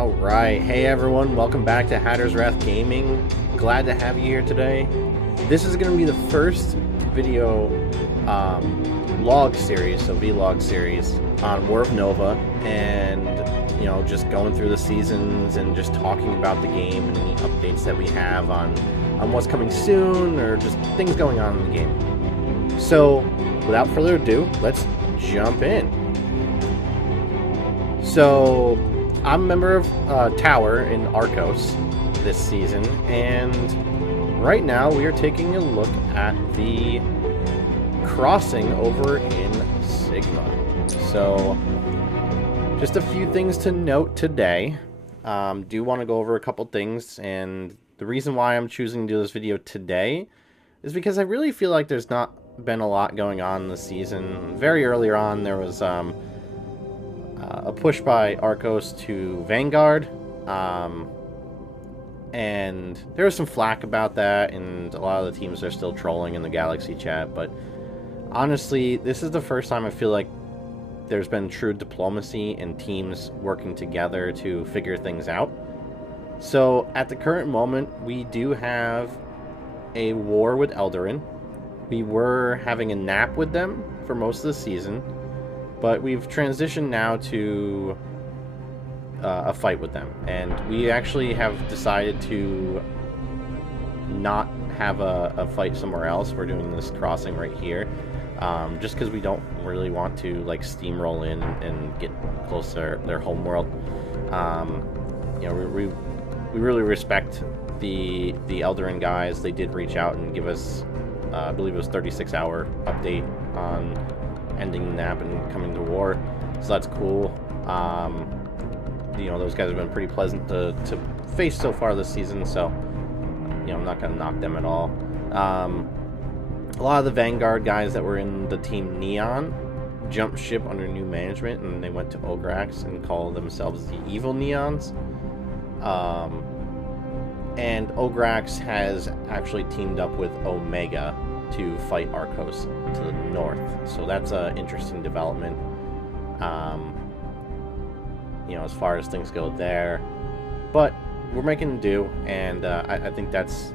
Alright, hey everyone, welcome back to Hatter's Wrath Gaming. Glad to have you here today. This is going to be the first video log series, so vlog series, on War of Nova, and, you know, just going through the seasons and just talking about the game and any updates that we have on what's coming soon, or just things going on in the game. So, without further ado, let's jump in. So, I'm a member of Tower in Arcos this season, and right now we are taking a look at the crossing over in Sigma. So, just a few things to note today. Do want to go over a couple things, and the reason why I'm choosing to do this video today is because I really feel like there's not been a lot going on this season. Very earlier on, there was a push by Arcos to Vanguard, and there was some flack about that, and a lot of the teams are still trolling in the Galaxy chat, but honestly, this is the first time I feel like there's been true diplomacy and teams working together to figure things out. So, at the current moment, we do have a war with Eldarin. We were having a nap with them for most of the season, but we've transitioned now to a fight with them. And we actually have decided to not have a fight somewhere else. We're doing this crossing right here. Just because we don't really want to like steamroll in and get close to their home world. You know, we really respect the Eldarin guys. They did reach out and give us, I believe it was 36-hour update on ending the nap and coming to war, so that's cool. You know, those guys have been pretty pleasant to face so far this season, so, you know, I'm not going to knock them at all. A lot of the Vanguard guys that were in the team Neon jumped ship under new management, and they went to Ograx and called themselves the Evil Neons. And Ograx has actually teamed up with Omega to fight Arcos to the north. So that's an interesting development. You know, as far as things go there. But we're making do, and I think that's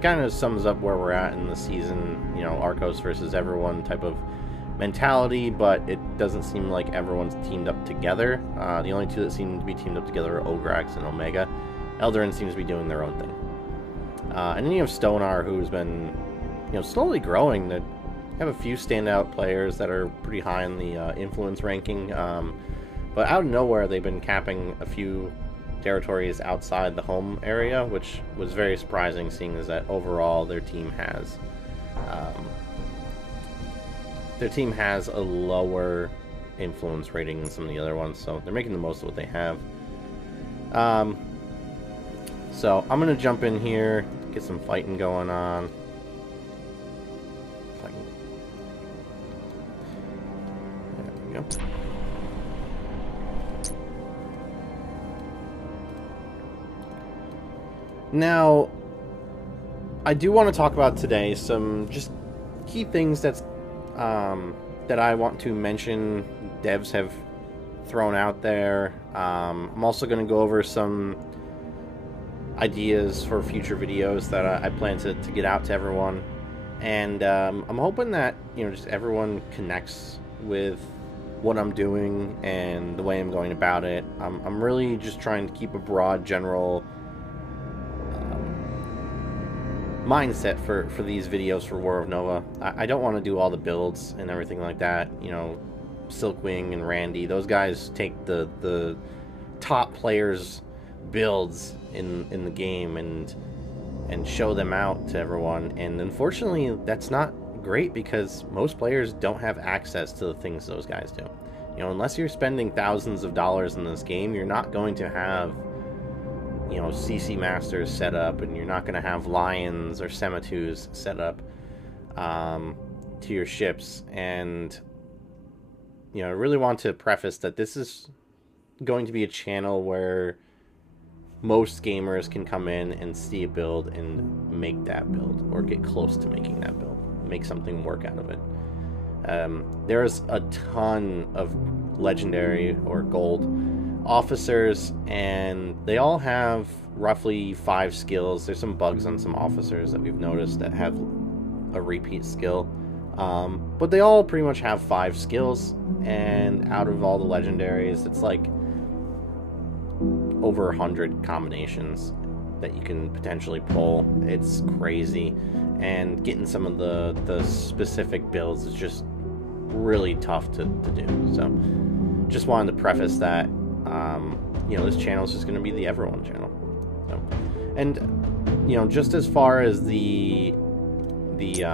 kind of sums up where we're at in the season. You know, Arcos versus everyone type of mentality, but it doesn't seem like everyone's teamed up together. The only two that seem to be teamed up together are Ograx and Omega. Eldarin seems to be doing their own thing. And then you have Stonar, who's been, you know, slowly growing. That have a few standout players that are pretty high in the influence ranking, but out of nowhere they've been capping a few territories outside the home area, which was very surprising, seeing as that overall their team has a lower influence rating than some of the other ones, so they're making the most of what they have. So I'm gonna jump in here, get some fighting going on. There we go. Now, I do want to talk about today some just key things that I want to mention devs have thrown out there. I'm also going to go over some ideas for future videos that I plan to get out to everyone, and I'm hoping that, you know, just everyone connects with what I'm doing and the way I'm going about it. I'm really just trying to keep a broad general mindset for these videos for War of Nova. I don't want to do all the builds and everything like that. You know, Silkwing and Randy, those guys take the top players' builds in the game and show them out to everyone, and unfortunately that's not great because most players don't have access to the things those guys do. You know, unless you're spending thousands of dollars in this game, you're not going to have, you know, CC Masters set up, and you're not going to have Lions or Semitus set up to your ships. And, you know, I really want to preface that this is going to be a channel where most gamers can come in and see a build and make that build, or get close to making that build, make something work out of it. There's a ton of legendary or gold officers, and they all have roughly 5 skills. There's some bugs on some officers that we've noticed that have a repeat skill, but they all pretty much have 5 skills, and out of all the legendaries, it's like over 100 combinations that you can potentially pull. It's crazy, and getting some of the specific builds is just really tough to do. So just wanted to preface that this channel is just going to be the everyone channel. So, and just as far as the sorry,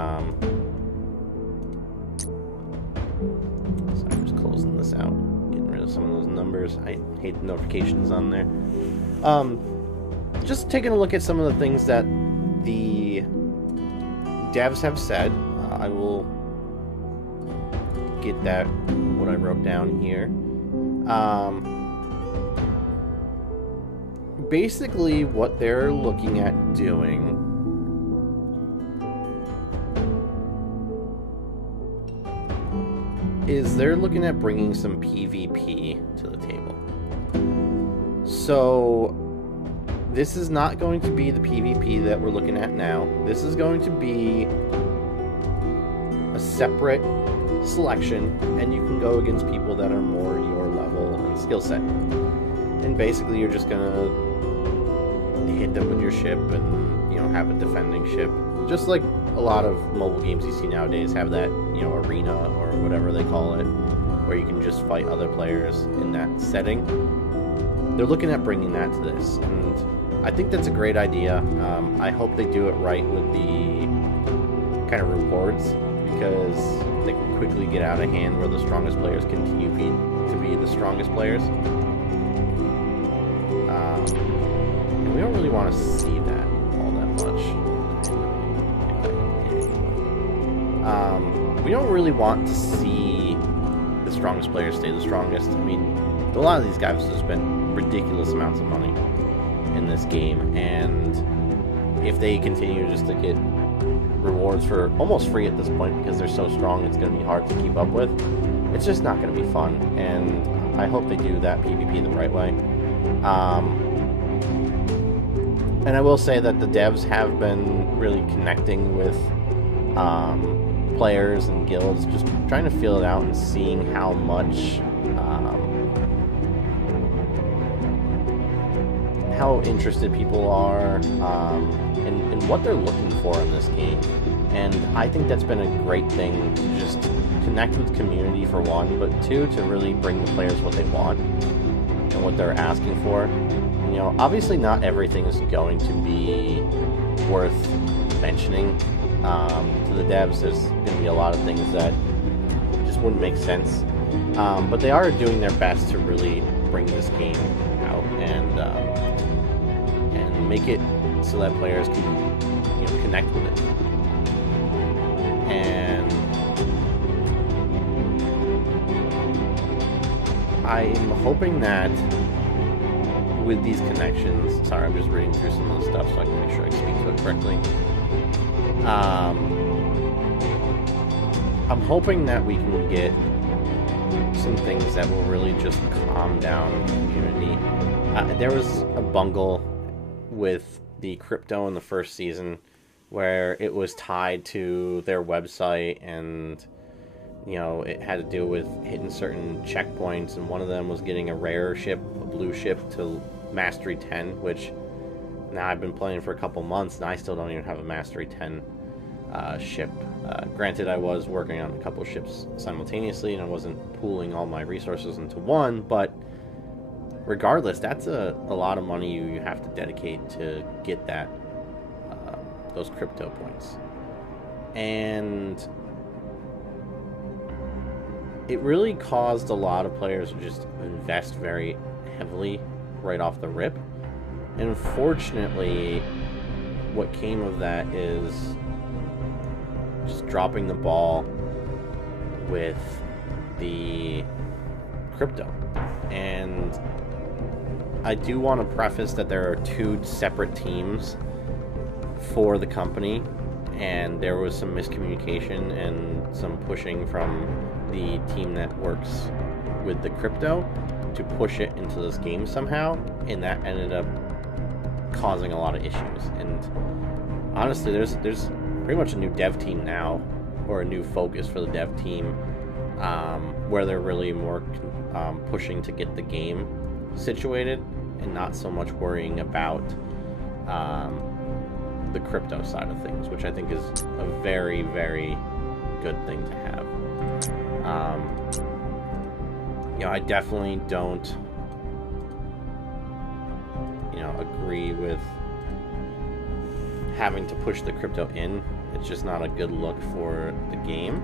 I'm just closing this out, getting rid of some of those numbers. I hate the notifications on there. Just taking a look at some of the things that the devs have said. I will get that, what I wrote down here. Basically, what they're looking at doing is they're looking at bringing some PvP to the table. So this is not going to be the PvP that we're looking at now. This is going to be a separate selection, and you can go against people that are more your level and skill set. And basically, you're just gonna hit them with your ship and have a defending ship, just like a lot of mobile games you see nowadays have that arena or whatever they call it, where you can just fight other players in that setting. They're looking at bringing that to this, and I think that's a great idea. I hope they do it right with the kind of rewards, because they can quickly get out of hand where the strongest players continue to be the strongest players. And we don't really want to see that all that much. We don't really want to see the strongest players stay the strongest. I mean, a lot of these guys have spent ridiculous amounts of money in this game, and if they continue just to get rewards for almost free at this point because they're so strong, it's going to be hard to keep up with. It's just not going to be fun, and I hope they do that PvP the right way. And I will say that the devs have been really connecting with players and guilds, just trying to feel it out and seeing how much how interested people are in what they're looking for in this game. And I think that's been a great thing, to just connect with the community for one, but two, to really bring the players what they want and what they're asking for. Obviously not everything is going to be worth mentioning to the devs. There's going to be a lot of things that just wouldn't make sense, but they are doing their best to really bring this game out and make it so that players can connect with it. And I'm hoping that with these connections, sorry, I'm just reading through some of the stuff so I can make sure I speak to it correctly. I'm hoping that we can get some things that will really just calm down the community. There was a bungle with the crypto in the first season where it was tied to their website, and it had to do with hitting certain checkpoints, and one of them was getting a rare ship, a blue ship, to Mastery 10, which now I've been playing for a couple months and I still don't even have a Mastery 10 ship. Granted, I was working on a couple ships simultaneously and I wasn't pooling all my resources into one, but regardless, that's a lot of money you have to dedicate to get that those crypto points. And it really caused a lot of players to just invest very heavily right off the rip. And unfortunately, what came of that is just dropping the ball with the crypto. And I do want to preface that there are 2 separate teams for the company, and there was some miscommunication and some pushing from the team that works with the crypto. to push it into this game somehow, and that ended up causing a lot of issues. And honestly, there's pretty much a new dev team now, or a new focus for the dev team, where they're really more pushing to get the game situated and not so much worrying about the crypto side of things, which I think is a very, very good thing to have. You know, I definitely don't, you know, agree with having to push the crypto in. It's just not a good look for the game.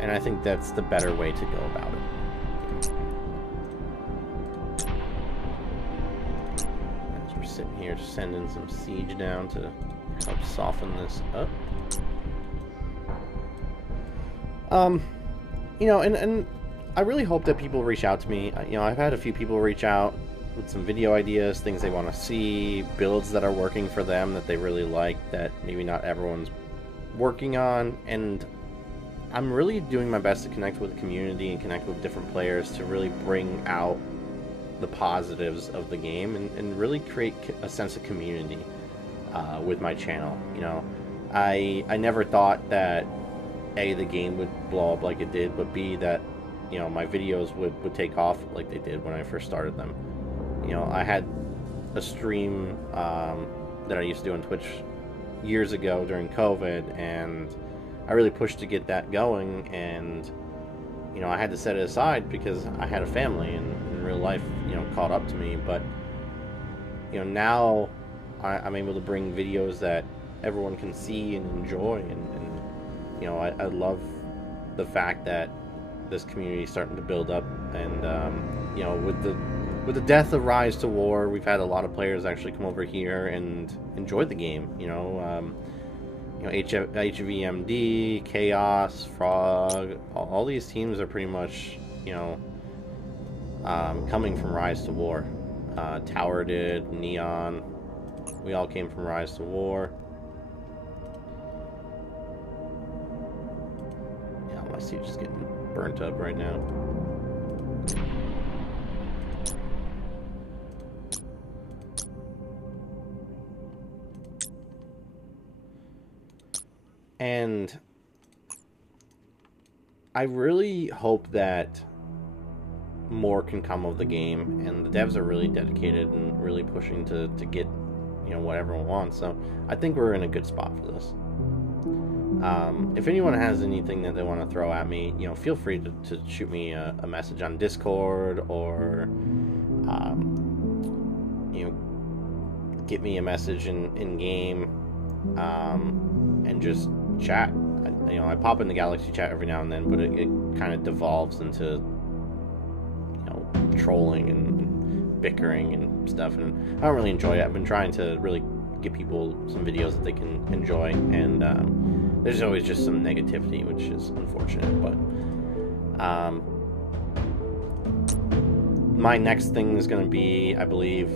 And I think that's the better way to go about it. As we're sitting here sending some siege down to help soften this up. You know, and I really hope that people reach out to me. You know, I've had a few people reach out with some video ideas, things they want to see, builds that are working for them that they really like that maybe not everyone's working on, and I'm really doing my best to connect with the community and connect with different players to really bring out the positives of the game and really create a sense of community with my channel. You know, I never thought that A, the game would blow up like it did, but B, that, you know, my videos would take off like they did when I first started them. You know, I had a stream that I used to do on Twitch years ago during COVID, and I really pushed to get that going, and, you know, I had to set it aside because I had a family, and real life, you know, caught up to me. But, you know, now I'm able to bring videos that everyone can see and enjoy, and you know, I love the fact that this community is starting to build up, and you know, with the death of Rise to War, we've had a lot of players actually come over here and enjoy the game. You know, HVMD, Chaos, Frog, all these teams are pretty much, you know, coming from Rise to War. Tower did, Neon, we all came from Rise to War. Yeah, my siege is getting burnt up right now. And I really hope that more can come of the game, and the devs are really dedicated and really pushing to get, you know, what everyone wants. So I think we're in a good spot for this. If anyone has anything that they want to throw at me, you know, feel free to shoot me a message on Discord, or you know, get me a message in game, and just chat. You know, I pop in the Galaxy chat every now and then, but it kind of devolves into, you know, trolling and bickering and stuff, and I don't really enjoy it. I've been trying to really give people some videos that they can enjoy, and there's always just some negativity, which is unfortunate. But my next thing is going to be, I believe,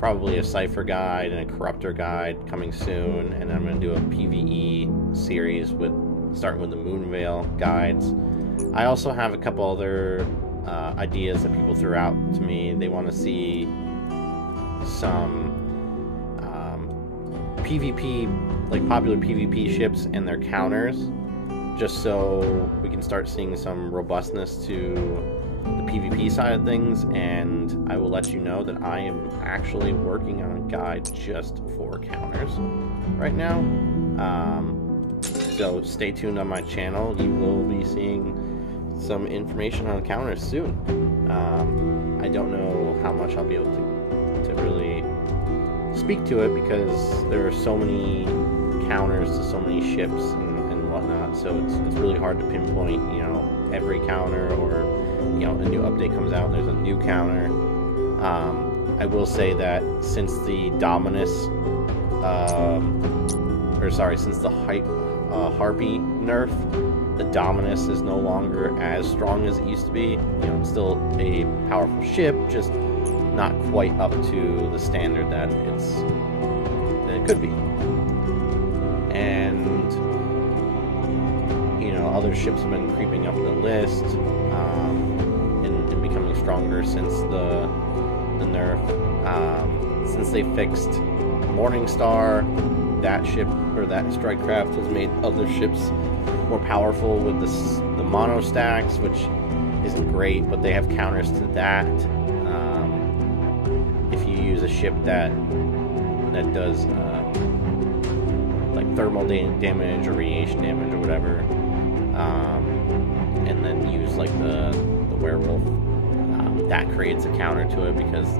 probably a Cypher guide and a Corruptor guide coming soon, and I'm going to do a PvE series starting with the Moonveil guides. I also have a couple other ideas that people threw out to me. They want to see some PvP, like popular PvP ships and their counters, just so we can start seeing some robustness to the PvP side of things. And I will let you know that I am actually working on a guide just for counters right now. So stay tuned on my channel. You will be seeing some information on counters soon. I don't know how much I'll be able to really speak to it, because there are so many counters to so many ships and whatnot, so it's really hard to pinpoint, you know, every counter, or, you know, a new update comes out and there's a new counter. I will say that since the Dominus, since the Harpy nerf, the Dominus is no longer as strong as it used to be. You know, it's still a powerful ship, just not quite up to the standard that it could be. And other ships have been creeping up the list, and becoming stronger since the nerf. Since they fixed Morningstar, that ship, or that strike craft, has made other ships more powerful with the mono stacks, which isn't great, but they have counters to that. If you use a ship that does like thermal damage or radiation damage or whatever, and then use like the werewolf, that creates a counter to it, because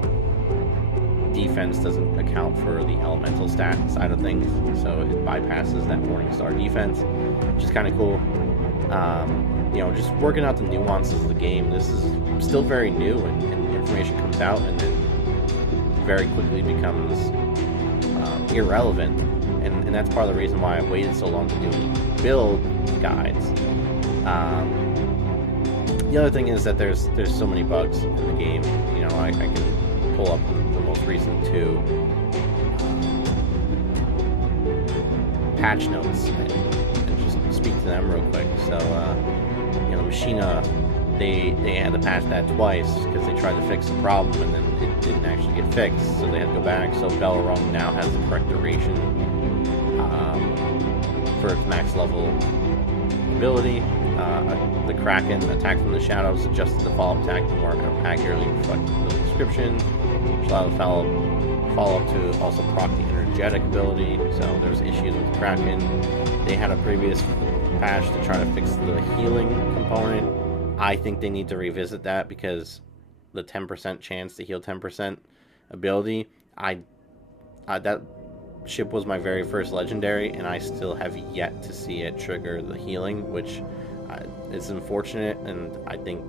defense doesn't account for the elemental stat side of things, so it bypasses that Morningstar defense, which is kind of cool. You know, just working out the nuances of the game. This is still very new, and information comes out and then very quickly becomes irrelevant, and that's part of the reason why I waited so long to do any build guides. The other thing is that there's so many bugs in the game. You know, I can pull up the most recent 2 patch notes and just speak to them real quick. So, you know, Machina, they had to patch that twice because they tried to fix the problem and then it didn't actually get fixed, so they had to go back. So Bellerung now has the correct duration for its max level ability. The Kraken, attack from the shadows, adjusted the follow-up attack to more accurately reflect the description, which allowed the follow-up to also proc the energetic ability. So there's issues with the Kraken. They had a previous patch to try to fix the healing component. I think they need to revisit that, because the 10% chance to heal 10% ability, that ship was my very first legendary, and I still have yet to see it trigger the healing, which is unfortunate, and I think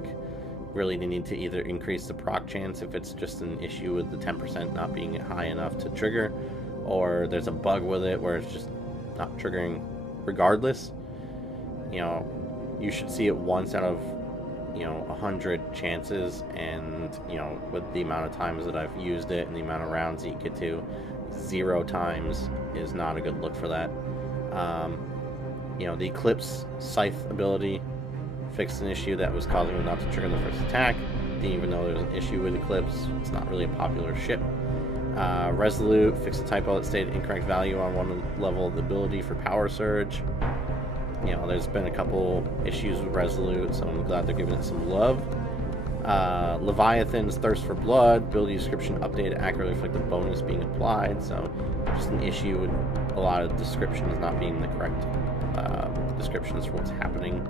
really they need to either increase the proc chance if it's just an issue with the 10% not being high enough to trigger, or there's a bug with it where it's just not triggering regardless. You know, you should see it once out of, you know, 100 chances, and, you know, with the amount of times that I've used it and the amount of rounds that you get to, 0 times is not a good look for that. You know, the Eclipse Scythe ability fixed an issue that was causing it not to trigger the first attack. Didn't even know there was an issue with Eclipse. It's not really a popular ship. Resolute fixed a typo that stated incorrect value on one level of the ability for Power Surge. You know, there's been a couple issues with Resolute, so I'm glad they're giving it some love. Leviathan's Thirst for Blood, ability description updated to accurately reflect the bonus being applied, so just an issue with a lot of descriptions not being the correct descriptions for what's happening.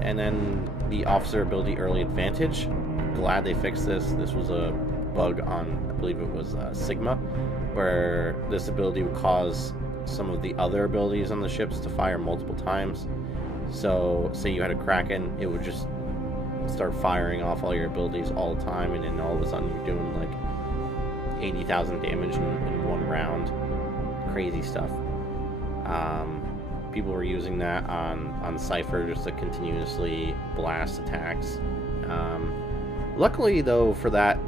And then the Officer ability Early Advantage, glad they fixed this. This was a bug on, I believe it was Sigma, where this ability would cause some of the other abilities on the ships to fire multiple times. So say you had a Kraken, it would just start firing off all your abilities all the time, and then all of a sudden you're doing like 80,000 damage in one round. Crazy stuff. People were using that on Cypher just to continuously blast attacks. Luckily though, for that,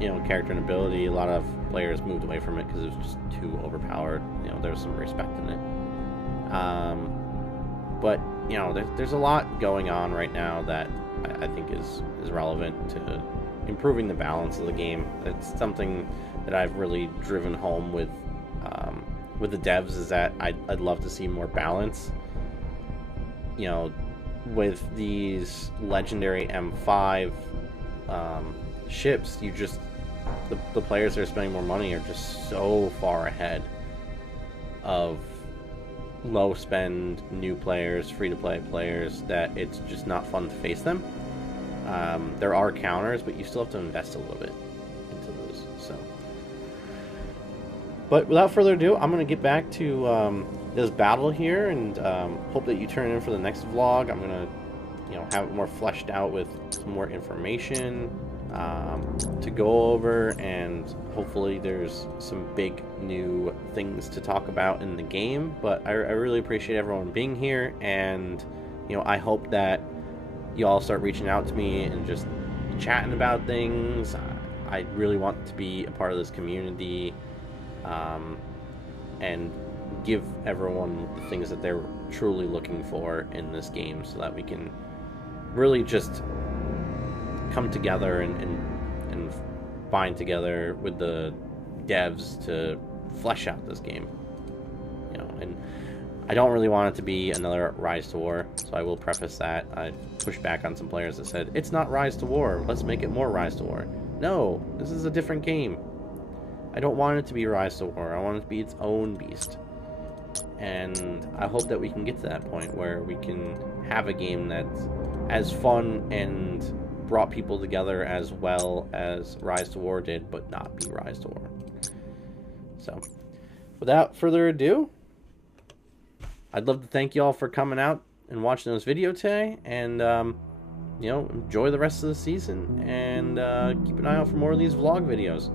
you know, character and ability, a lot of players moved away from it because it was just too overpowered. You know, there's some respect in it. But you know, there's a lot going on right now that I think is relevant to improving the balance of the game. It's something that I've really driven home with the devs, is that I'd love to see more balance. You know, with these legendary M5 ships, you just the players that are spending more money are just so far ahead of low spend new players, free to play players, that it's just not fun to face them. There are counters, but you still have to invest a little bit into those. So, but without further ado, I'm going to get back to this battle here, and hope that you turn in for the next vlog. I'm going to, you know, have it more fleshed out with some more information to go over, and hopefully there's some big new things to talk about in the game. But I really appreciate everyone being here, and you know, I hope that you all start reaching out to me and just chatting about things. I really want to be a part of this community, and give everyone the things that they're truly looking for in this game, so that we can really just come together and bind together with the devs to flesh out this game. You know, and I don't really want it to be another Rise to War, so I will preface that. I pushed back on some players that said, it's not Rise to War, let's make it more Rise to War. No, this is a different game. I don't want it to be Rise to War, I want it to be its own beast. And I hope that we can get to that point where we can have a game that's as fun and brought people together as well as Rise to War did, but not be Rise to War. So, without further ado, I'd love to thank you all for coming out and watching this video today, and you know, enjoy the rest of the season, and keep an eye out for more of these vlog videos.